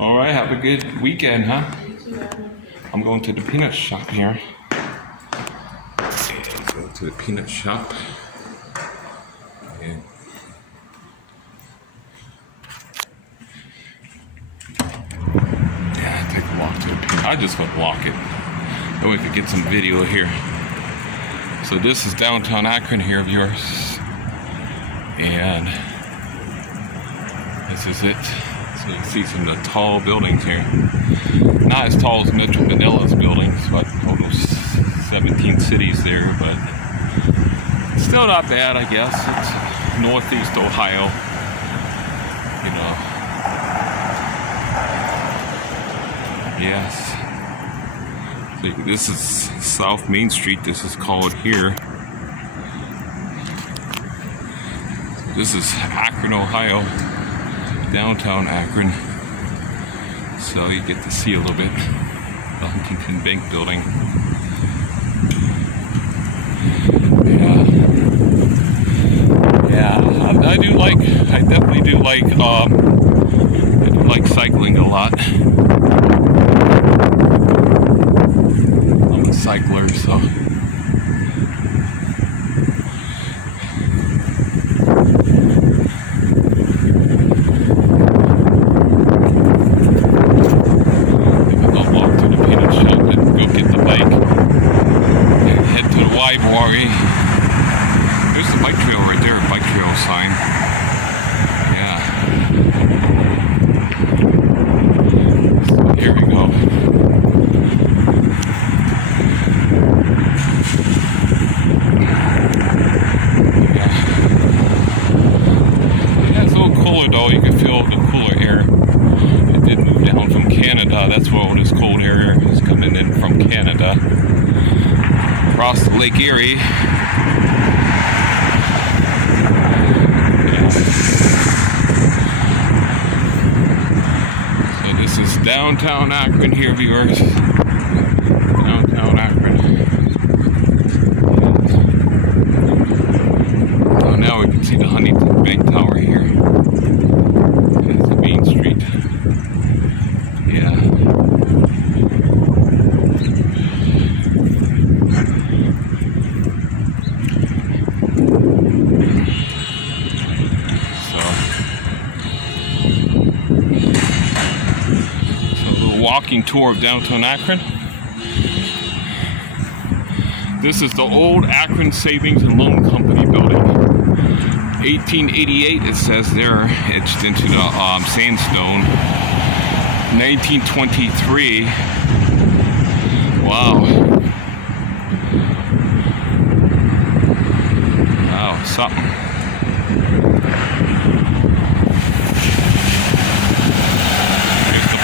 All right, have a good weekend, huh? I'm going to the peanut shop here. Go to the peanut shop. And yeah, take a walk to the peanut. I just go walk it. Then we could get some video here. So this is downtown Akron here, viewers. And this is it. So you see some of the tall buildings here. Not as tall as Metro Manila's buildings, but almost 17 cities there, but still not bad, I guess. It's Northeast Ohio, you know. Yes. So this is South Main Street, this is called here. This is Akron, Ohio, downtown Akron. So you get to see a little bit the Huntington Bank building. Yeah, I definitely do like cycling a lot. I'm a cycler, so. There's the bike trail right there, bike trail sign. Yeah. So here we go. Yeah, it's a little cooler though. You can feel the cooler air. It did move down from Canada. That's where all this cold air is coming in from Canada. Across Lake Erie. Yeah. So this is downtown Akron here, viewers. Downtown Akron. So now we can see the Huntington Bank Tower here. That's the Main Street. Yeah. Walking tour of downtown Akron. This is the old Akron Savings and Loan Company building. 1888 it says there, etched into the sandstone. 1923. Wow. Wow, something.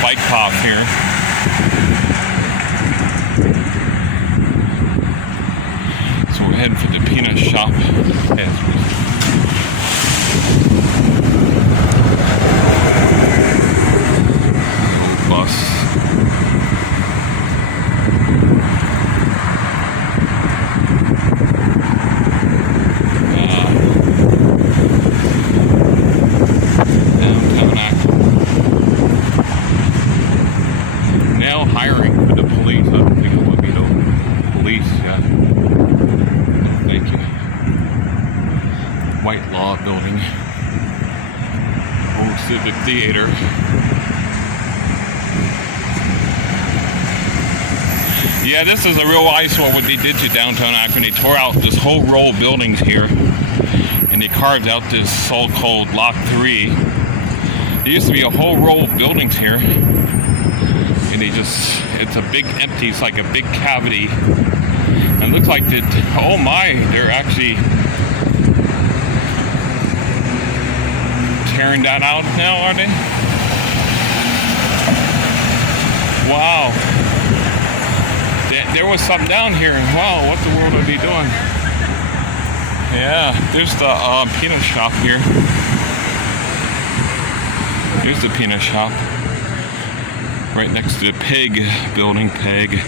Bike path here. So we're heading for the peanut shop as we old bus. Downtown Akron. Now hiring for the police. I don't think it would be no police yet. No, thank you. White Law Building. Old Civic Theater. Yeah, this is a real eyesore what they did to downtown Akron. They tore out this whole row of buildings here. And they carved out this so-called Lot 3. There used to be a whole row of buildings here. And it's a big empty, it's like a big cavity. And it looks like oh my, they're actually tearing that out now, are they? Wow. There was something down here. Wow, what the world are they doing? Yeah, there's the peanut shop here. Here's the peanut shop. Right next to the Peg building, Peg.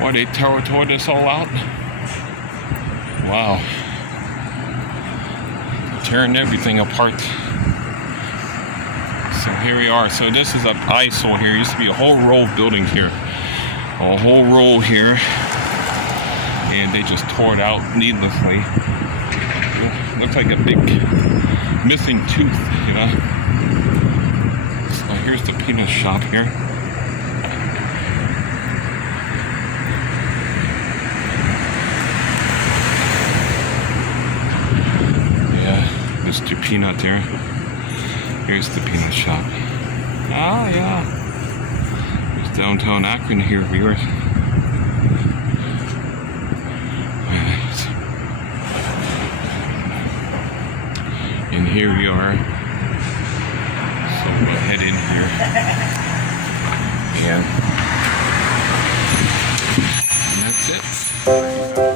Why they tore this all out? Wow. Tearing everything apart. So here we are. So this is an eyesore here. Used to be a whole row of buildings here. A whole row here. And they just tore it out needlessly. Looks like a big missing tooth, you know. So here's the peanut shop here. Yeah, Mr. Peanut there. Here's the peanut shop. Oh yeah. There's downtown Akron here, viewers. And here we are. So we'll head in here. And that's it.